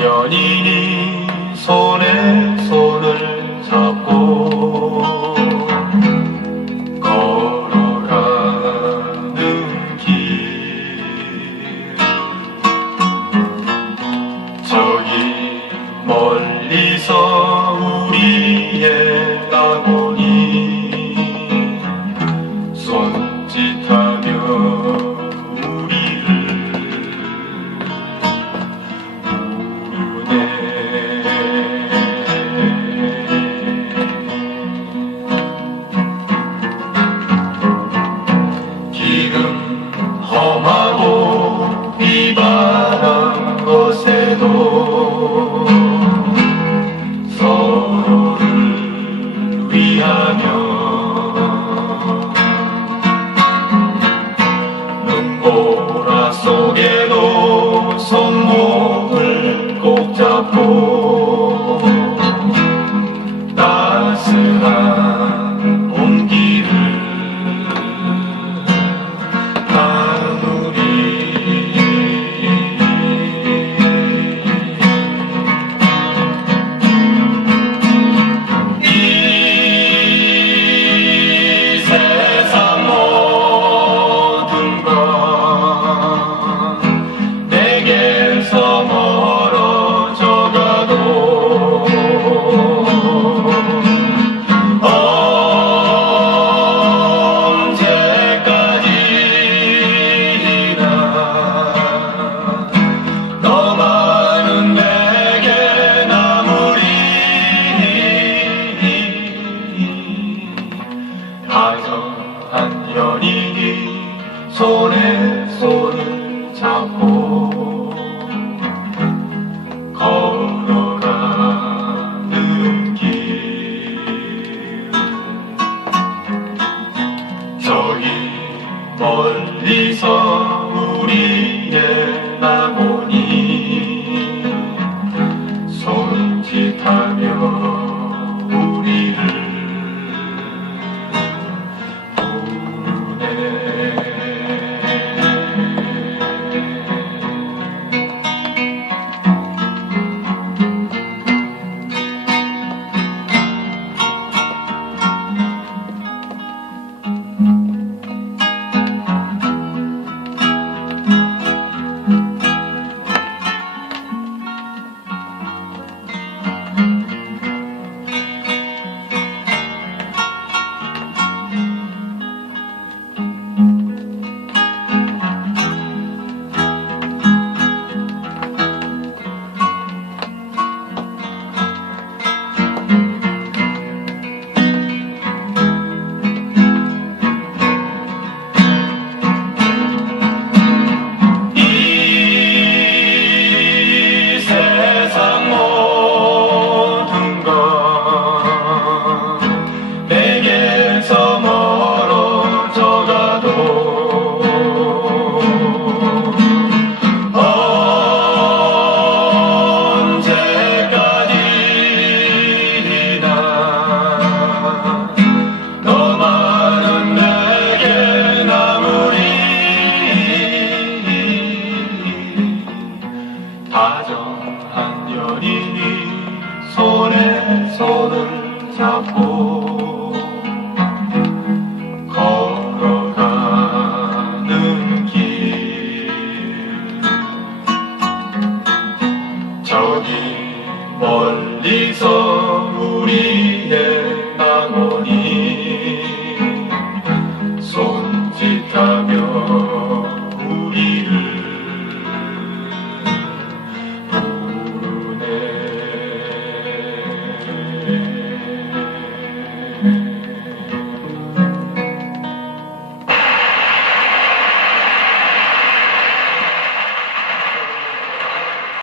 연인이 손에 손을 잡고 걸어가는 길. 저기 멀리서 우리의 낙원이 손짓하며 한 연인이 손에 손을 잡고 저기 멀리서 우리의 낙원이 손짓하며 우리를 부르네.